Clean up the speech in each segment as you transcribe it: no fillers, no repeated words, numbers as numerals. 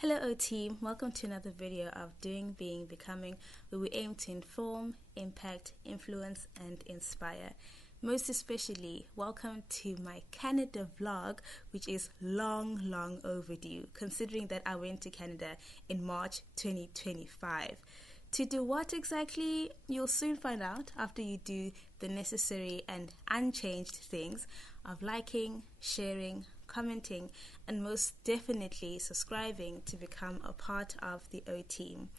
Hello O-Team, welcome to another video of Doing, Being, Becoming, where we aim to inform, impact, influence and inspire. Most especially, welcome to my Canada vlog, which is long overdue, considering that I went to Canada in March 2025. To do what exactly? You'll soon find out after you do the necessary and unchanged things of liking, sharing, commenting, and most definitely subscribing to become a part of the O-Team.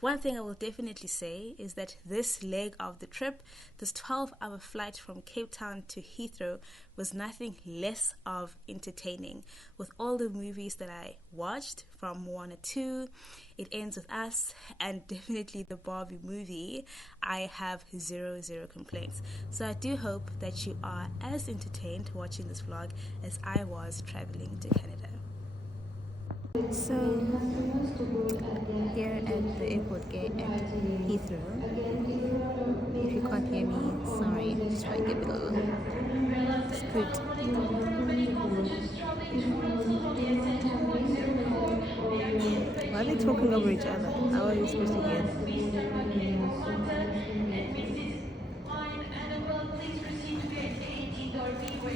One thing I will definitely say is that this leg of the trip, this 12-hour flight from Cape Town to Heathrow, was nothing less of entertaining. With all the movies that I watched from Moana 2, It Ends With Us, and definitely the Barbie movie, I have zero complaints. So I do hope that you are as entertained watching this vlog as I was traveling to Canada. So, here at the airport gate at Heathrow, if you can't hear me, sorry, I'm just trying to give it a little scoot. Why are they talking over each other? How are you supposed to hear them?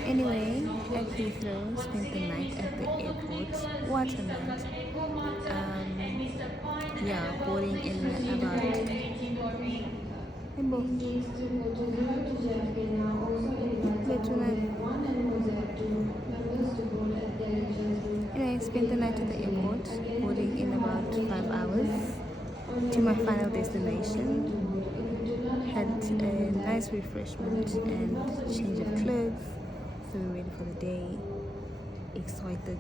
Anyway, at Heathrow, spent the night at the airport. What a night. Yeah, boarding in about Anyway, spent the night at the airport, boarding in about 5 hours to my final destination. Had a nice refreshment and change of clothes, so we're ready for the day. Excited.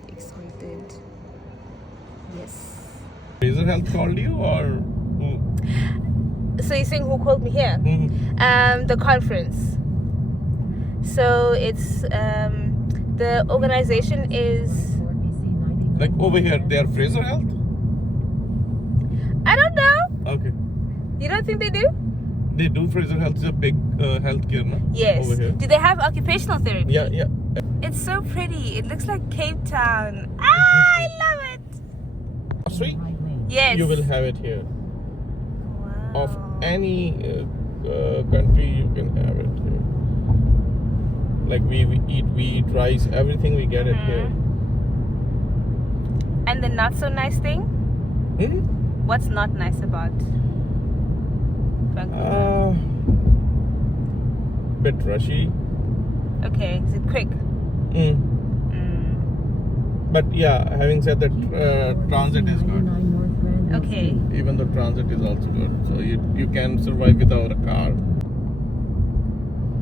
Yes. Fraser Health called you or who? So you're saying who called me here? The conference. So it's the organization is Like over here, they are Fraser Health? I don't know. Okay. You don't think they do? They do. Fraser Health is a big healthcare, no? Yes. Over here. Do they have occupational therapy? Yeah. It's so pretty. It looks like Cape Town. I love it. Sweet. Yes. You will have it here. Wow. Of any country, you can have it here. Like we eat wheat, rice, everything we get it here. And the not so nice thing? What's not nice about Vancouver? Bit rushy. Okay, is it quick? But yeah, having said that, transit is good. Okay. Even the transit is also good, so you can survive without a car.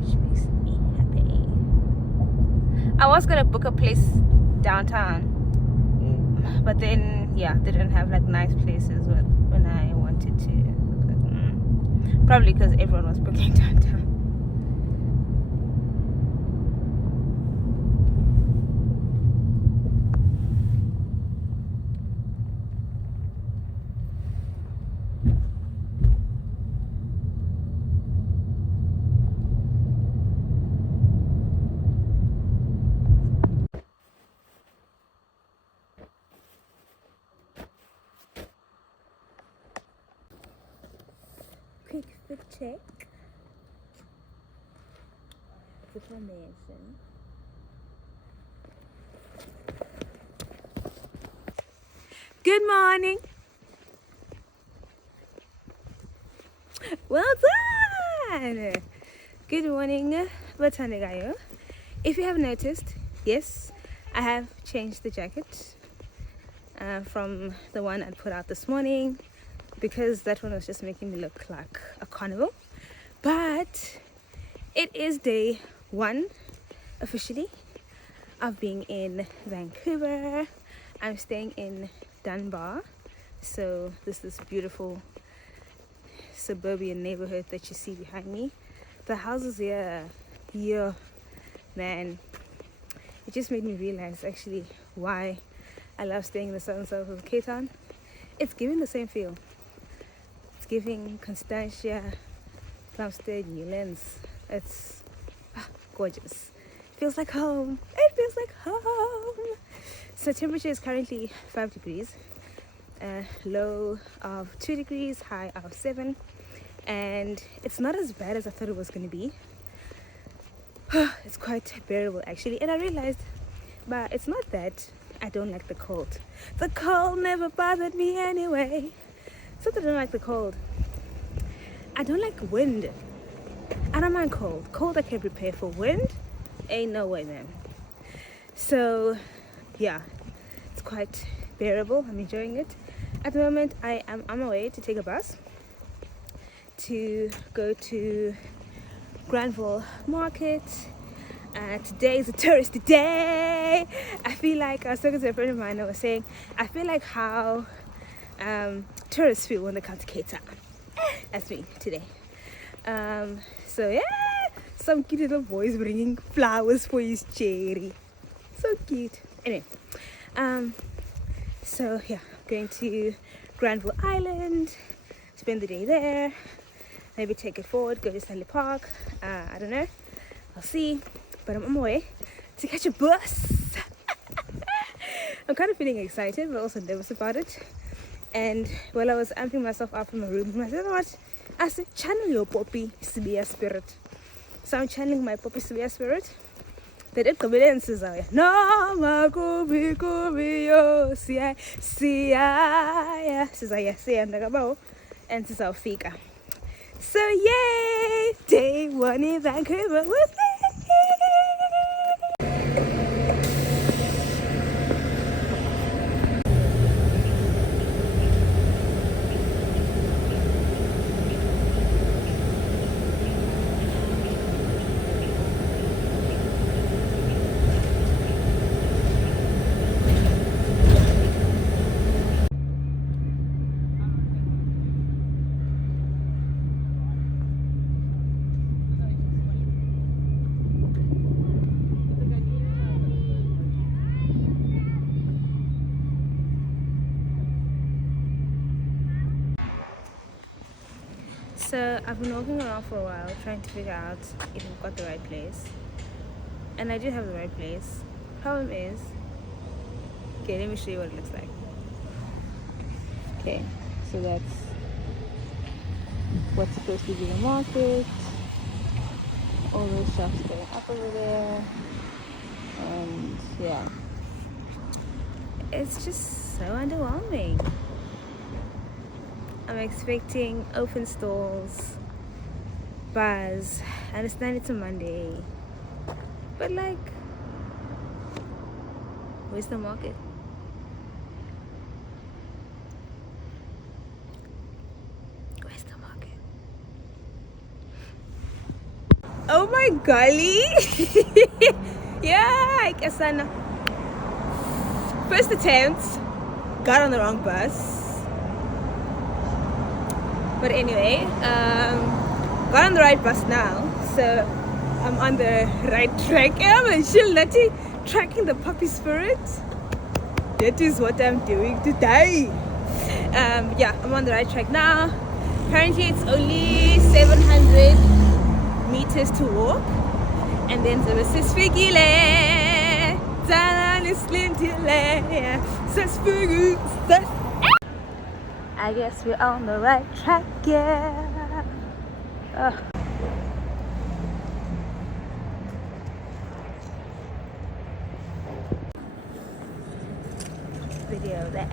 Which makes me happy. I was gonna book a place downtown, but then they didn't have like nice places when I wanted to. Probably because everyone was booking downtown. Quick fit check. Information. Good morning. Well done. Good morning, Batanagayo. If you have noticed, yes, I have changed the jacket from the one I put out this morning, because that one was just making me look like a carnival. But it is day 1 officially of being in Vancouver. I'm staying in Dunbar, so this is beautiful suburban neighborhood that you see behind me. The houses here, man, it just made me realize actually why I love staying in the southern suburbs of Cape Town. It's giving the same feel. It's giving Constantia, Plumstead, Newlands. It's gorgeous. Feels like home. It feels like home. So temperature is currently 5 degrees. low of 2 degrees, high of 7, and it's not as bad as I thought it was going to be. It's quite bearable actually, and I realized, but it's not that I don't like the cold. The cold never bothered me anyway. It's not that I don't like the cold. I don't like wind. I don't mind cold. Cold I can prepare for. Wind, ain't no way, man. So yeah, it's quite bearable. I'm enjoying it. At the moment I am on my way to take a bus to go to Granville market. Today is a touristy day. I feel like, I was talking to a friend of mine, I was saying, I feel like how tourists feel when they come to Cape Town. That's me today. So yeah, some cute little boys bringing flowers for his cherry. So cute. Anyway, so yeah, going to Granville Island, spend the day there, maybe take it forward, go to Stanley Park. I don't know, I'll see. But I'm on my way to catch a bus. I'm kind of feeling excited, but also nervous about it. And while I was amping myself up in my room, I said, you know what? I said, channel your Poppy Sibia spirit. So I'm channeling my Poppy Sibia spirit. That it could be then, no, ma kubi yo, siya, and Fika. So yay! Day 1 in Vancouver with me. So I've been walking around for a while trying to figure out if we've got the right place, and I do have the right place. Problem is, okay, let me show you what it looks like. Okay, so that's what's supposed to be the market. All those shops going up over there, and yeah, it's just so underwhelming. I'm expecting open stalls, bars. I understand it's a Monday, but like, where's the market? Where's the market? Oh my golly! Yeah, I guess I know. First attempt, got on the wrong bus. But anyway, got on the right bus now, so I'm on the right track. I'm still tracking the puppy spirit. That is what I'm doing today. Yeah, I'm on the right track now. Apparently it's only 700 meters to walk, and then the bus is I guess we're on the right track, yeah. Video there.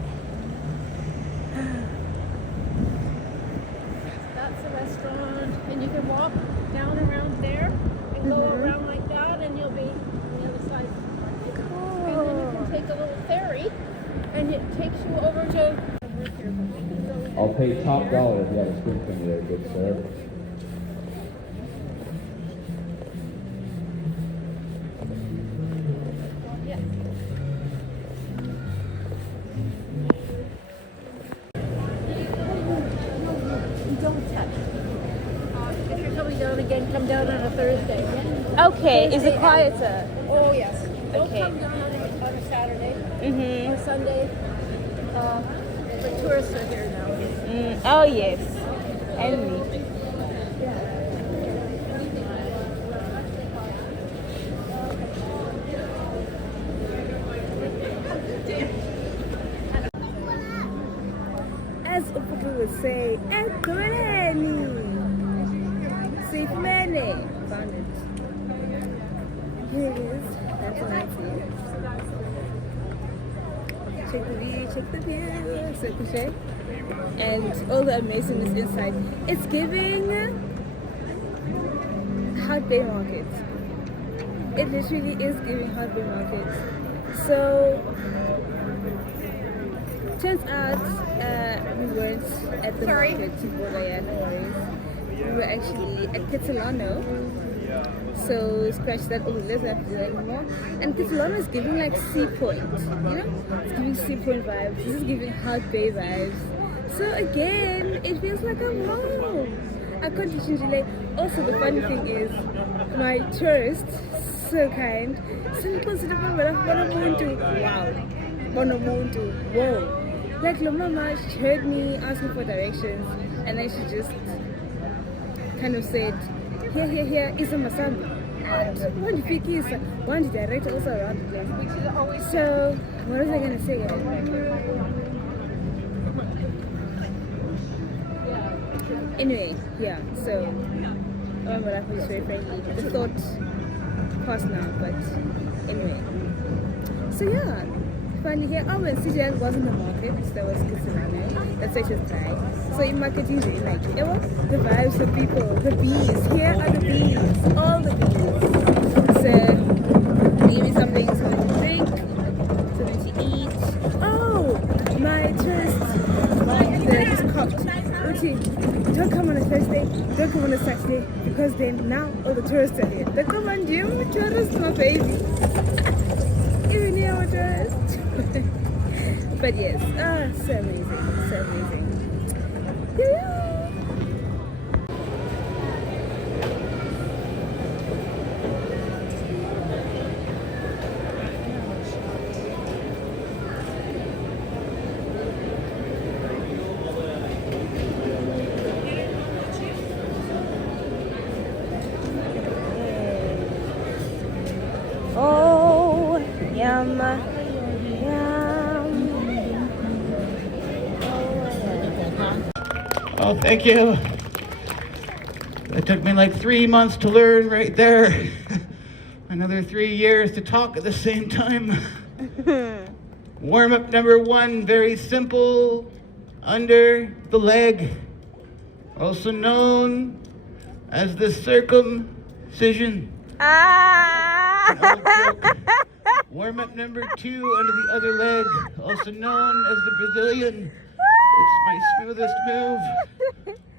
That's the restaurant, and you can walk down around there and go around like that, and you'll be on the other side. Cool. And then you can take a little ferry, and it takes you over to. I'll pay top dollar if you have a spoon for me there, good sir. Yeah. Don't touch. If you're coming down again, come down on a Thursday. Okay, is it quieter? Oh yes. Don't Okay. come down on a Saturday Mm-hmm. or Sunday. The tourists are here now. Oh yes, and me. as Upuku would say, Ekureni. Safe money. Found it. Here it is. That's what I see. Check the view, so cliche. And all the amazingness inside. It's giving Hard Bay Market. It literally is giving Hard Bay Market. So, turns out we weren't at the market to Bolaya, no worries. We were actually at Kitsilano. So scratch that, oh, let's not do that anymore. And Kitsilano is giving like Seapoint, you know? It's giving Seapoint vibes. This is giving Hard Bay vibes. So again, it feels like I'm home. I can't delay. Also, the funny thing is, my tourist, so kind, so considerable, but I'm wow. Like, Mama, she heard me asking for directions, and then she just kind of said, here, is a Masambi. One Fikis, one direct also around the place. So, what was I going to say? Anyway, yeah, so, my life was very friendly. The thought passed now, but anyway. So, yeah. Finally here, when CGL was in the market, there was Kitsilano, that's such a try. So in marketing, like, the vibes, the people, the bees, here are the bees, all the bees. So, maybe something to drink, something to eat. Oh, my tourist, they just copped. Uchi, don't come on a Thursday, don't come on a Saturday, because then now all the tourists are here. They come on, you tourists, my baby. Even here, my tourists. But yes, so amazing. Yeah. Oh, yum. Oh, thank you. It took me like 3 months to learn right there. Another 3 years to talk at the same time. Warm-up number 1, very simple. Under the leg, also known as the circumcision. Warm-up number 2, under the other leg, also known as the Brazilian. It's my smoothest move.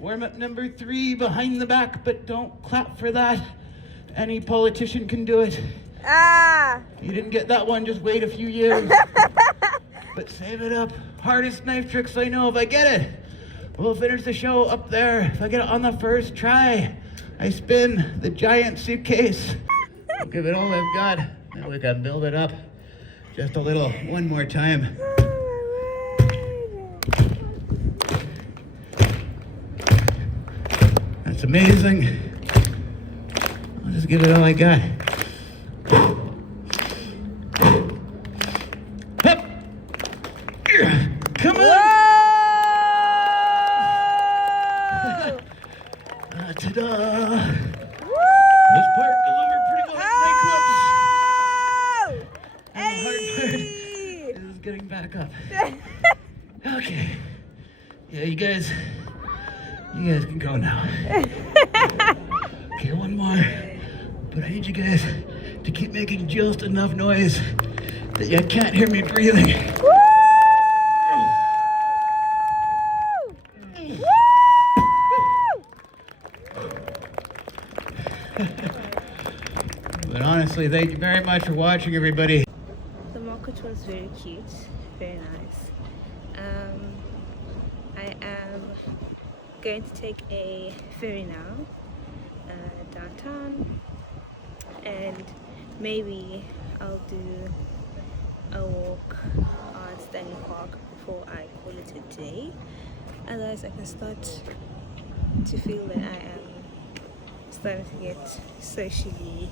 Warm-up number 3, behind the back, but don't clap for that. Any politician can do it. You didn't get that one, just wait a few years. But save it up. Hardest knife tricks I know. If I get it, we'll finish the show up there. If I get it on the first try, I spin the giant suitcase. I'll give it all I've got. Now we can build it up just a little, one more time. That's amazing. I'll just give it all I got. Come on! Ta-da! This part goes over pretty good. And the hard part is getting back up. Okay. Yeah, you guys can go now. Okay, one more. But I need you guys to keep making just enough noise that you can't hear me breathing. But honestly, thank you very much for watching, everybody. The market was very cute, very nice. I am going to take a ferry now downtown, and maybe I'll do a walk on Stanley Park before I call it a day. Otherwise I can start to feel that I am starting to get socially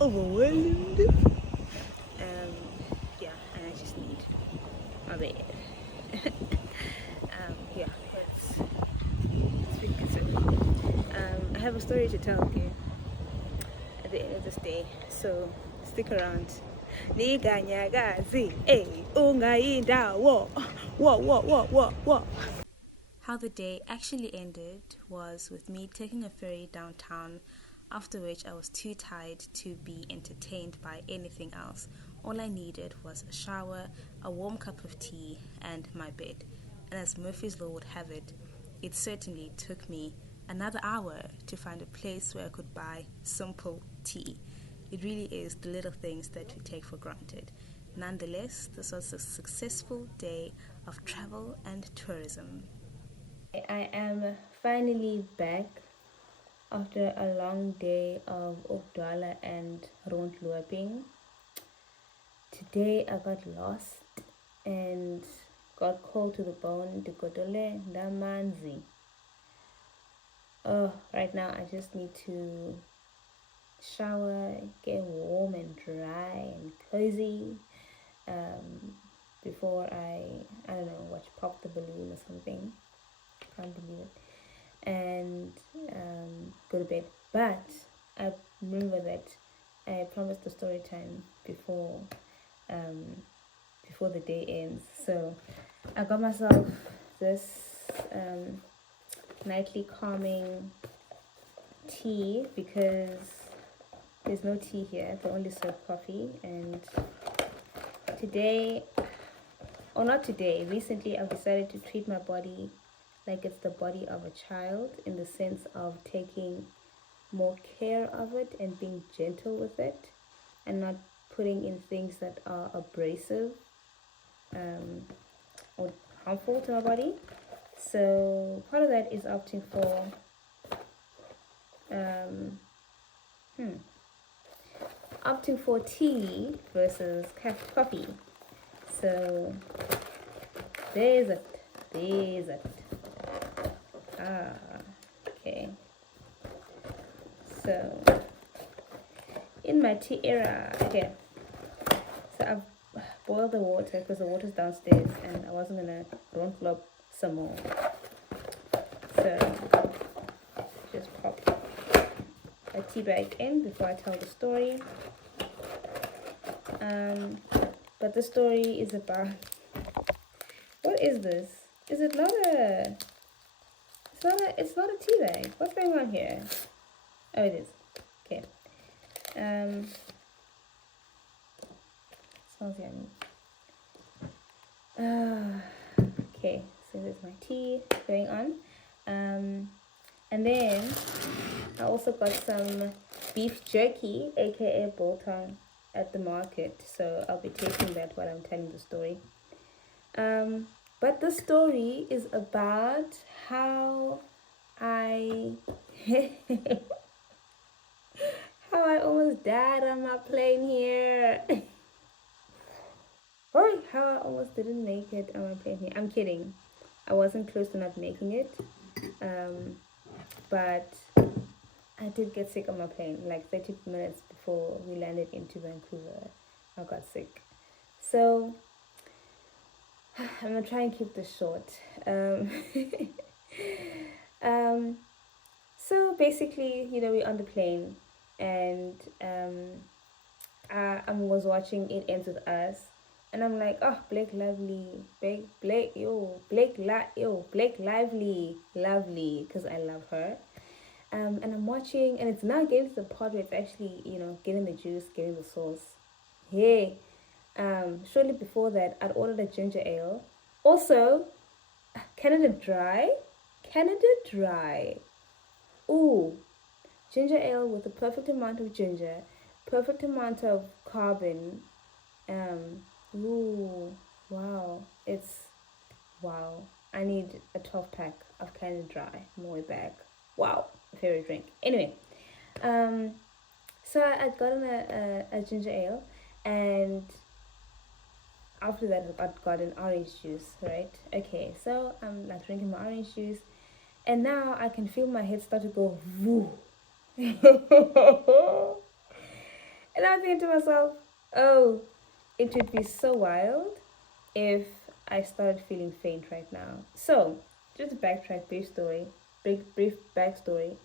overwhelmed. Yeah, and I just need my bed. Yeah. have a story to tell you at the end of this day, so stick around. How the day actually ended was with me taking a ferry downtown, after which I was too tired to be entertained by anything else. All I needed was a shower, a warm cup of tea, and my bed. And as Murphy's Law would have it, it certainly took me another hour to find a place where I could buy simple tea. It really is the little things that we take for granted. Nonetheless, this was a successful day of travel and tourism. I am finally back after a long day of Okdwala and rondlooping. Today I got lost and got cold to the bone. Dikodole ndamanzi. Oh, right now I just need to shower, get warm and dry and cozy before I don't know, watch Pop the Balloon or something. Can't believe it. And go to bed. But I remember that I promised a story time before the day ends. So I got myself this nightly calming tea because there's no tea here. They only serve coffee. And today, or not today, recently I've decided to treat my body like it's the body of a child, in the sense of taking more care of it and being gentle with it and not putting in things that are abrasive or harmful to my body. So part of that is opting for tea versus coffee. So there's it. Okay. So in my tea era, okay. So I've boiled the water because the water's downstairs and I wasn't gonna rondloop some more. So just pop a tea bag in before I tell the story. But the story is about, what is this? Is it not a, it's not a tea bag. What's going on here? Oh, it is. Okay. Smells yummy. Okay, so there's my tea going on. And then I also got some beef jerky, aka biltong, at the market. So I'll be tasting that while I'm telling the story. But the story is about how I how I almost died on my plane here. Or how I almost didn't make it on my plane here. I'm kidding. I wasn't close to not making it. But I did get sick on my plane. Like 30 minutes before we landed into Vancouver, I got sick. So I'm gonna try and keep this short. So basically, you know, we're on the plane, and I was watching It Ends With Us, and I'm like, oh, Blake Lively, Blake Lively, lovely, because I love her. And I'm watching, and it's now getting to the part where it's actually, you know, getting the juice, getting the sauce. Hey, shortly before that, I'd ordered a ginger ale. Also, Canada Dry. Ooh, ginger ale with the perfect amount of ginger, perfect amount of carbon. Ooh, wow, wow. I need a 12-pack of Canada Dry on my way back. Wow, favorite drink. Anyway, so I'd gotten a ginger ale, and after that I'd gotten orange juice, right? Okay, so I'm like drinking my orange juice, and now I can feel my head start to go woo. And I'm thinking to myself, oh, it would be so wild if I started feeling faint right now. So just to backtrack, brief backstory.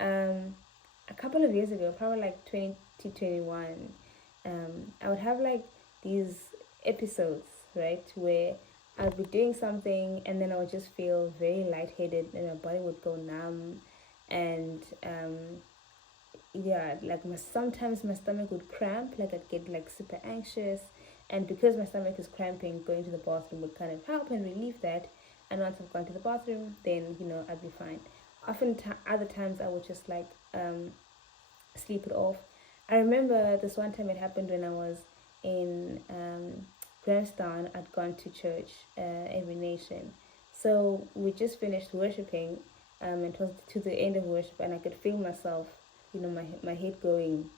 A couple of years ago, probably like 2021, I would have like these episodes, right, where I would be doing something and then I would just feel very lightheaded and my body would go numb, and yeah, like sometimes my stomach would cramp, like I'd get like super anxious, and because my stomach is cramping, going to the bathroom would kind of help and relieve that. And once I've gone to the bathroom, then I'd be fine. Often other times I would just like sleep it off. I remember this one time it happened when I was in Grahamstown. I'd gone to church, every nation, so we just finished worshiping, it was to the end of worship, and I could feel myself, my head going.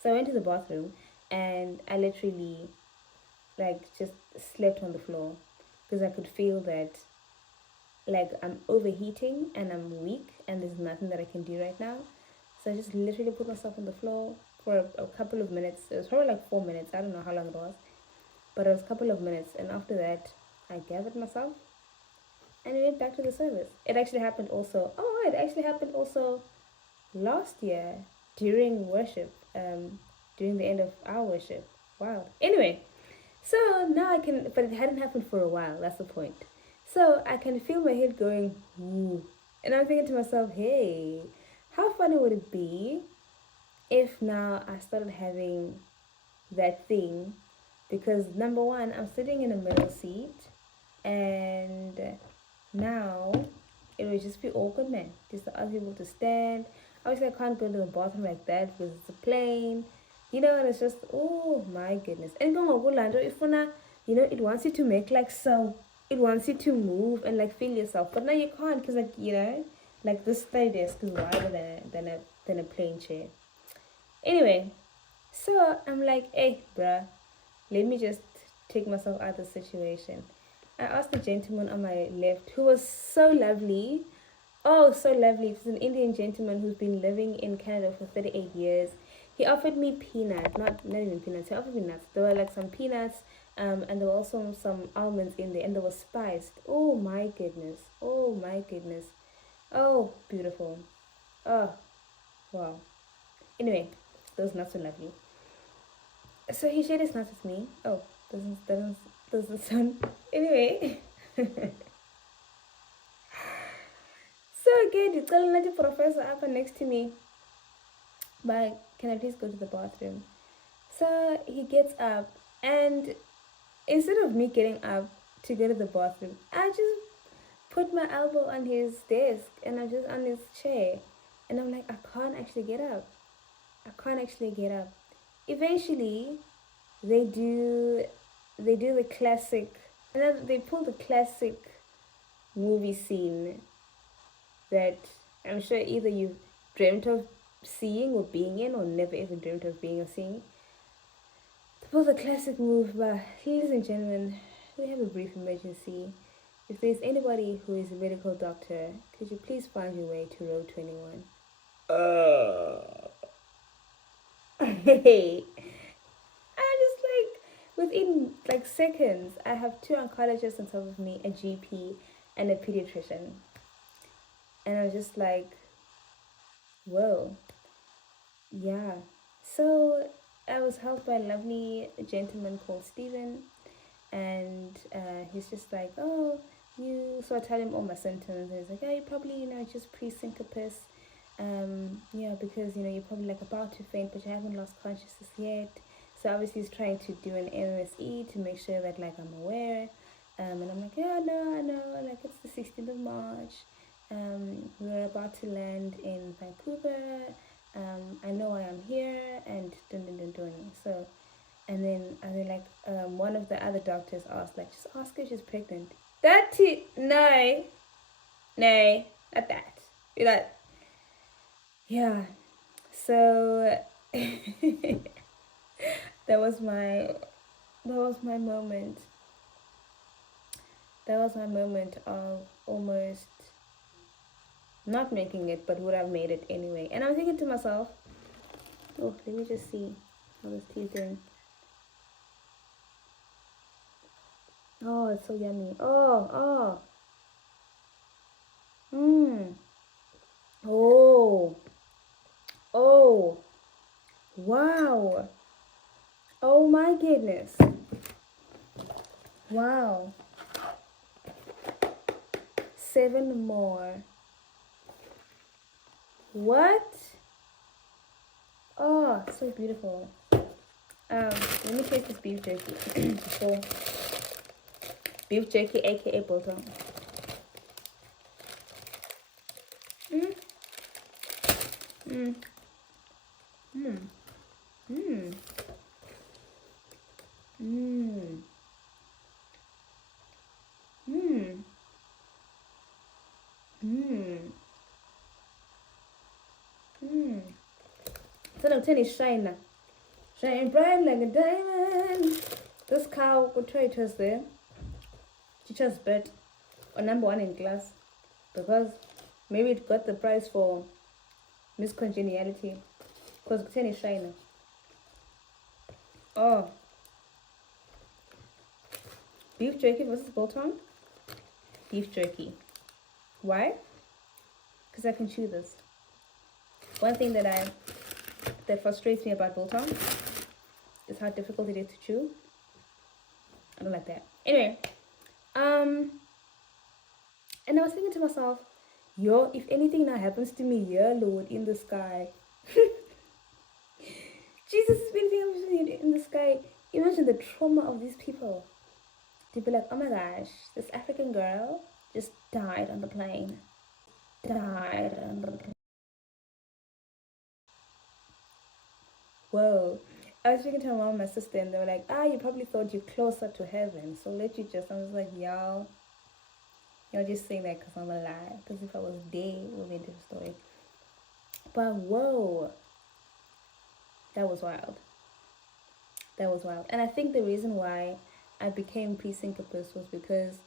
So I went to the bathroom, and I literally like just slept on the floor because I could feel that like I'm overheating and I'm weak and there's nothing that I can do right now. So I just literally put myself on the floor for a couple of minutes. It was probably like 4 minutes. I don't know how long it was, but it was a couple of minutes. And after that, I gathered myself and we went back to the service. It actually happened also. Oh, it actually happened also last year during worship, during the end of our worship. Wow. Anyway, so now I can, but it hadn't happened for a while. That's the point. So I can feel my head going, ooh. And I'm thinking to myself, hey, how funny would it be if now I started having that thing? Because number one, I'm sitting in a middle seat, and now it would just be awkward, man. Just the other people to stand. Obviously, I can't go to the bathroom like that because it's a plane, and it's just, oh my goodness. And it wants you to make like so. It wants you to move and like feel yourself, but now you can't because like this thigh desk is wider than a plane chair. Anyway, so I'm like, hey, bruh, let me just take myself out of the situation. I asked the gentleman on my left, who was so lovely. Oh, so lovely. It was an Indian gentleman who's been living in Canada for 38 years. He offered me peanuts, not even peanuts. He offered me nuts. There were like some peanuts, and there were also some almonds in there, and they were spiced. Oh my goodness. Oh my goodness. Oh, beautiful. Oh, wow. Anyway, those nuts were lovely. So he shared his nuts with me. Oh, doesn't sound. Anyway. So again, the culinary professor up next to me. But can I please go to the bathroom? So he gets up, and instead of me getting up to go to the bathroom, I just put my elbow on his desk and I'm just on his chair, and I'm like, I can't actually get up. Eventually, they do the classic, and then they pull the classic movie scene that I'm sure either you've dreamt of seeing or being in, or never ever dreamt of being or seeing. To pull the classic move, but ladies and gentlemen, we have a brief emergency. If there's anybody who is a medical doctor, could you please find your way to row 21? Hey, I'm just like, within like seconds, I have 2 oncologists on top of me, a GP, and a pediatrician. And I was just like, whoa. Yeah. So I was helped by a lovely gentleman called Steven, and he's just like, oh, you. So I tell him all my symptoms, and he's like, oh, you probably, just pre-syncopus. Because you're probably like about to faint, but you haven't lost consciousness yet. So obviously he's trying to do an MSE to make sure that like I'm aware. And I'm like, yeah, no, I know, like it's the 16th of March. We're about to land in Vancouver. I know I am here, and dun. So, and then one of the other doctors asked, like, just ask her if she's pregnant. No, not that. Yeah. So that was my moment. That was my moment of almost not making it, but would have made it anyway. And I'm thinking to myself, oh, let me just see how this tea is doing. Oh, it's so yummy. Oh. Oh, oh, wow. Oh my goodness. Wow. 7 more. What? Oh, so beautiful. Let me taste this beef jerky before. Beef jerky, aka biltong. Mm. Mm. Mm. Mm. Mm. Mm. Mm. Mm. So I'm telling you, shine bright like a diamond. This cow could try it was there. She just bet on #1 in class because maybe it got the prize for Miss Congeniality. Because it's any shine. Oh, beef jerky versus biltong. Beef jerky. Why? Because I can chew this. One thing that frustrates me about biltong is how difficult it is to chew. I don't like that. Anyway, and I was thinking to myself, yo, if anything now happens to me, yeah, Lord, in the sky. Jesus has been filmed in the sky. Imagine the trauma of these people. They'd be like, oh my gosh, this African girl just died on the plane. Died on the plane. Whoa. I was speaking to my mom and my sister, and they were like, you probably thought you're closer to heaven, so let you just. I was like, y'all just saying that because I'm alive. Because if I was dead, it would be a different story. But whoa, that was wild. That was wild. And I think the reason why I became pre-syncopus was because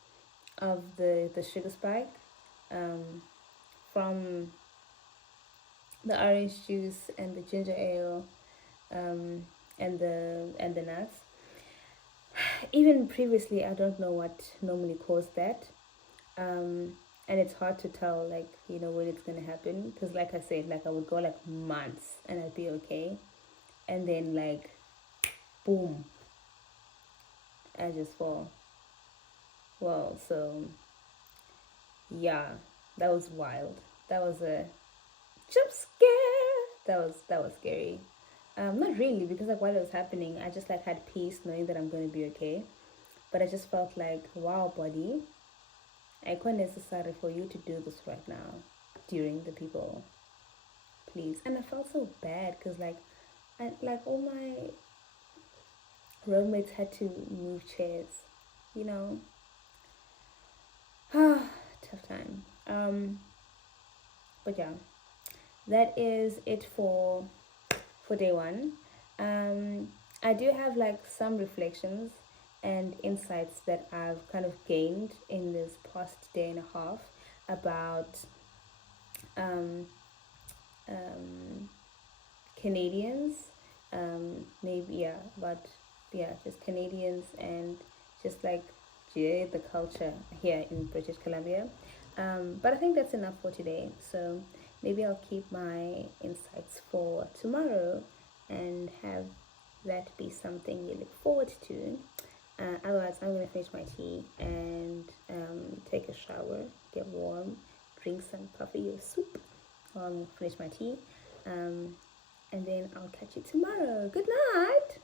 of the sugar spike from the orange juice and the ginger ale and the nuts. Even previously, I don't know what normally caused that, and it's hard to tell, like, when it's gonna happen, because like I said, like I would go like months and I'd be okay, and then like boom, I just fall. Well, so yeah, that was wild. That was a jump scare. That was scary. Not really, because like while it was happening, I just like had peace knowing that I'm going to be okay. But I just felt like, wow, body, I quite necessary for you to do this right now during the people, please. And I felt so bad because like all my roommates had to move chairs, you know. Tough time. But yeah, that is it for day 1. I do have like some reflections and insights that I've kind of gained in this past day and a half about Canadians, just Canadians, and just like the culture here in British Columbia. But I think that's enough for today. So maybe I'll keep my insights for tomorrow and have that be something you look forward to. Otherwise, I'm going to finish my tea and take a shower, get warm, drink some coffee or soup, finish my tea, and then I'll catch you tomorrow. Good night.